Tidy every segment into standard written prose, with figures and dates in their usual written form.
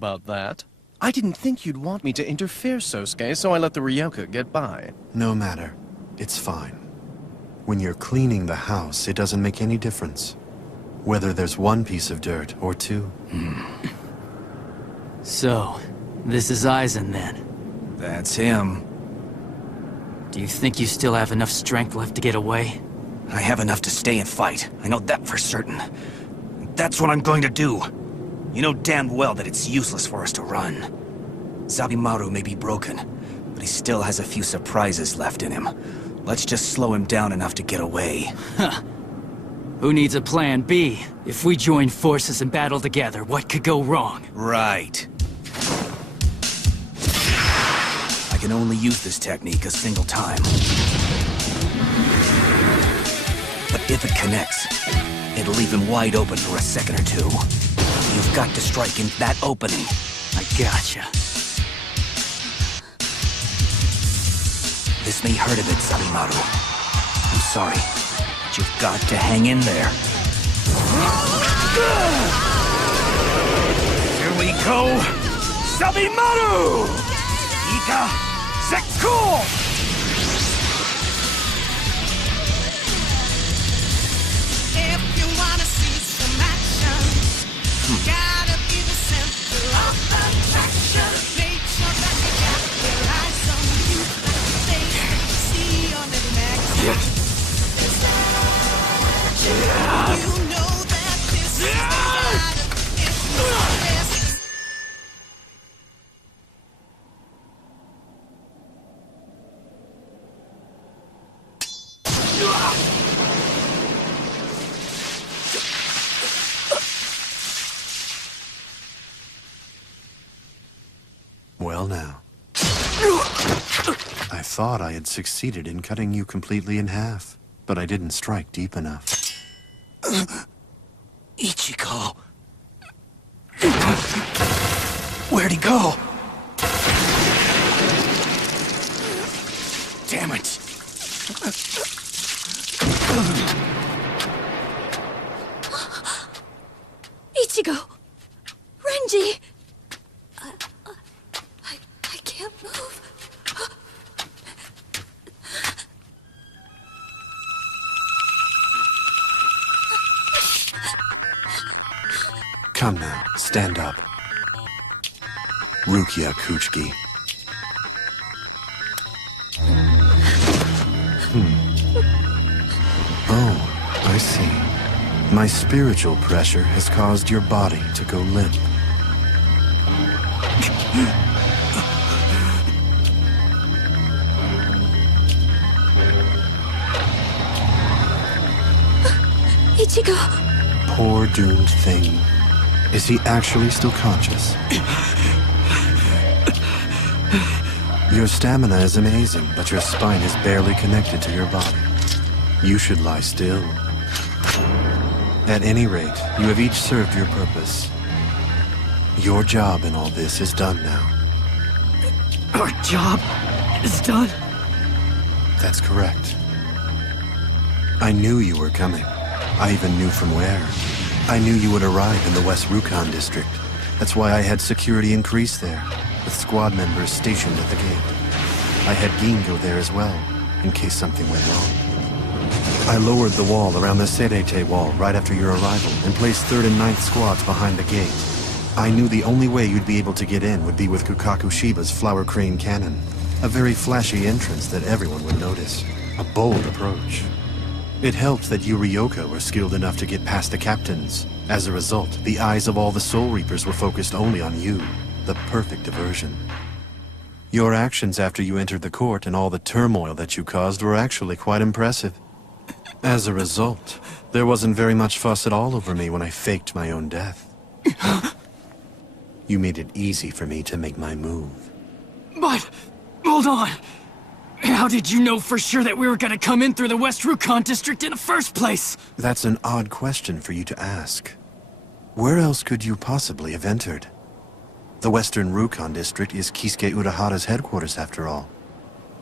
about that. I didn't think you'd want me to interfere, Sosuke, so I let the Ryoka get by. No matter. It's fine. When you're cleaning the house, it doesn't make any difference. Whether there's one piece of dirt or two. So, this is Aizen then. That's him. Do you think you still have enough strength left to get away? I have enough to stay and fight. I know that for certain. That's what I'm going to do. You know damn well that it's useless for us to run. Zabimaru may be broken, but he still has a few surprises left in him. Let's just slow him down enough to get away. Huh. Who needs a plan B? If we join forces and battle together, what could go wrong? Right. I can only use this technique a single time. But if it connects, it'll leave him wide open for a second or two. You've got to strike in that opening. I gotcha. This may hurt a bit, Zabimaru. I'm sorry, but you've got to hang in there. Here we go! Zabimaru! Ika Zeku! If you wanna see some action, gotta be the center of attraction. Make sure that you got your eyes on you, like they see on the next. You know that this is the ride of influence. Well now. I thought I had succeeded in cutting you completely in half, but I didn't strike deep enough. Ichigo. Where'd he go? Damn it. Ichigo! Renji! I can't move. Come now, stand up. Rukia Kuchiki. Oh, I see. My spiritual pressure has caused your body to go limp. Ichigo! Poor doomed thing. Is he actually still conscious? Your stamina is amazing, but your spine is barely connected to your body. You should lie still. At any rate, you have each served your purpose. Your job in all this is done now. Our job is done? That's correct. I knew you were coming. I even knew from where. I knew you would arrive in the West Rukon district. That's why I had security increased there, with squad members stationed at the gate. I had Gingo there as well, in case something went wrong. I lowered the wall around the Serete wall right after your arrival and placed 3rd and 9th squads behind the gate. I knew the only way you'd be able to get in would be with Kukaku Shiba's Flower Crane Cannon. A very flashy entrance that everyone would notice. A bold approach. It helped that you Ryoka were skilled enough to get past the captains. As a result, the eyes of all the Soul Reapers were focused only on you. The perfect diversion. Your actions after you entered the court and all the turmoil that you caused were actually quite impressive. As a result, there wasn't very much fuss at all over me when I faked my own death. You made it easy for me to make my move. But, hold on. How did you know for sure that we were gonna come in through the West Rukon district in the first place? That's an odd question for you to ask. Where else could you possibly have entered? The Western Rukon district is Kisuke Urahara's headquarters after all.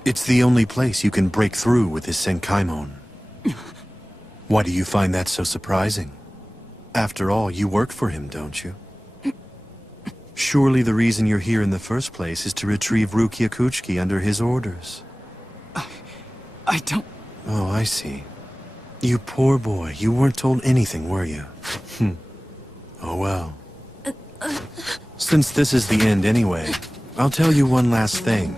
It's the only place you can break through with his Senkaimon. Why do you find that so surprising? After all, you work for him, don't you? Surely the reason you're here in the first place is to retrieve Rukia Kuchiki under his orders. I don't... Oh, I see. You poor boy, you weren't told anything, were you? Oh well. Since this is the end anyway, I'll tell you one last thing.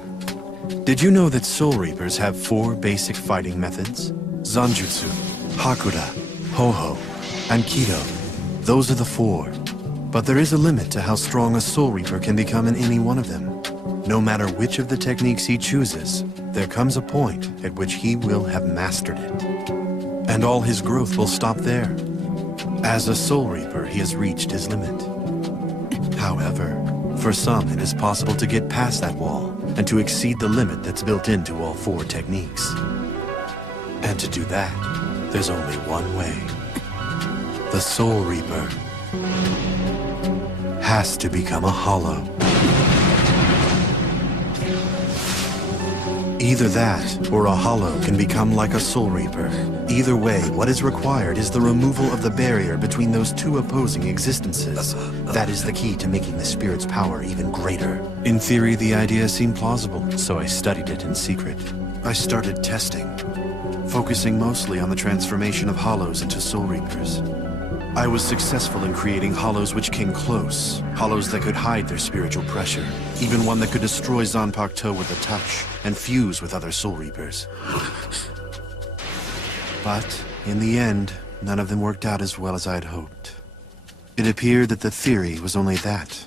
Did you know that Soul Reapers have 4 basic fighting methods? Zanjutsu, Hakuda, Ho-Ho, and Kido. Those are the 4. But there is a limit to how strong a Soul Reaper can become in any one of them. No matter which of the techniques he chooses, there comes a point at which he will have mastered it. And all his growth will stop there. As a Soul Reaper, he has reached his limit. However, for some it is possible to get past that wall and to exceed the limit that's built into all 4 techniques. And to do that, there's only one way. The Soul Reaper has to become a hollow. Either that, or a hollow can become like a Soul Reaper. Either way, what is required is the removal of the barrier between those 2 opposing existences. That is the key to making the spirit's power even greater. In theory, the idea seemed plausible, so I studied it in secret. I started testing, focusing mostly on the transformation of hollows into Soul Reapers. I was successful in creating hollows which came close, hollows that could hide their spiritual pressure, even one that could destroy Zanpakuto with a touch, and fuse with other Soul Reapers. But, in the end, none of them worked out as well as I'd hoped. It appeared that the theory was only that,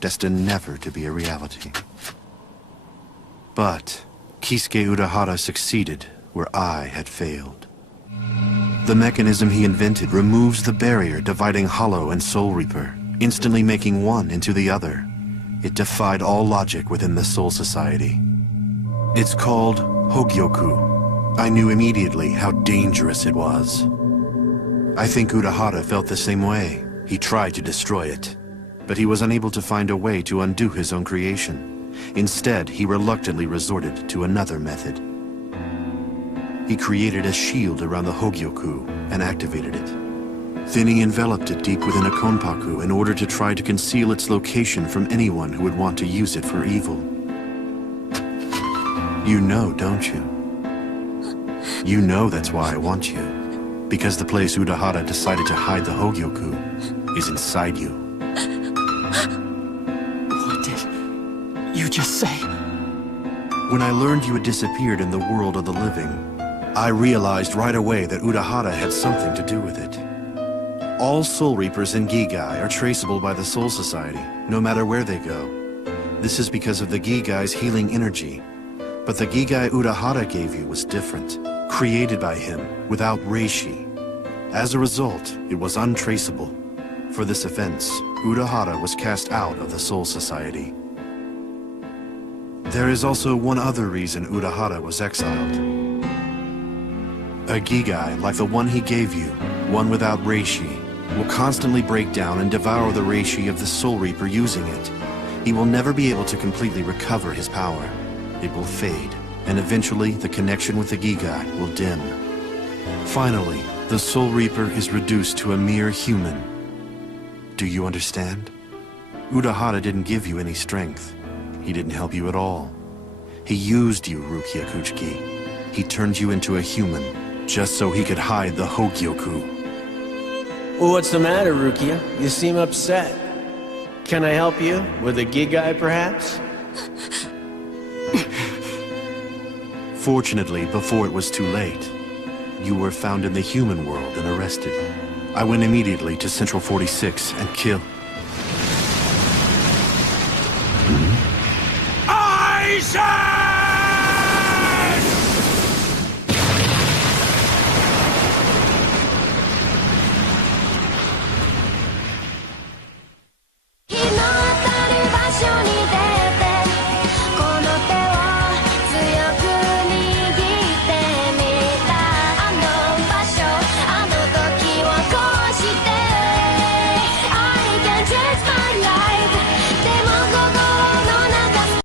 destined never to be a reality. But, Kisuke Urahara succeeded where I had failed. The mechanism he invented removes the barrier dividing Hollow and Soul Reaper, instantly making one into the other. It defied all logic within the Soul Society. It's called Hogyoku. I knew immediately how dangerous it was. I think Urahara felt the same way. He tried to destroy it, but he was unable to find a way to undo his own creation. Instead, he reluctantly resorted to another method. He created a shield around the Hogyoku and activated it. Then he enveloped it deep within a Konpaku in order to try to conceal its location from anyone who would want to use it for evil. You know, don't you? You know that's why I want you. Because the place Urahara decided to hide the Hogyoku is inside you. What did you just say? When I learned you had disappeared in the world of the living, I realized right away that Urahara had something to do with it. All Soul Reapers in Gigai are traceable by the Soul Society, no matter where they go. This is because of the Gigai's healing energy. But the Gigai Urahara gave you was different, created by him, without Reishi. As a result, it was untraceable. For this offense, Urahara was cast out of the Soul Society. There is also one other reason Urahara was exiled. A Gigai, like the one he gave you, one without Reishi, will constantly break down and devour the Reishi of the Soul Reaper using it. He will never be able to completely recover his power. It will fade, and eventually the connection with the Gigai will dim. Finally, the Soul Reaper is reduced to a mere human. Do you understand? Urahara didn't give you any strength. He didn't help you at all. He used you, Rukia Kuchiki. He turned you into a human, just so he could hide the Hogyoku. Well, what's the matter, Rukia? You seem upset. Can I help you? With a Gigai, perhaps? Fortunately, before it was too late, you were found in the human world and arrested. I went immediately to Central 46 and killed...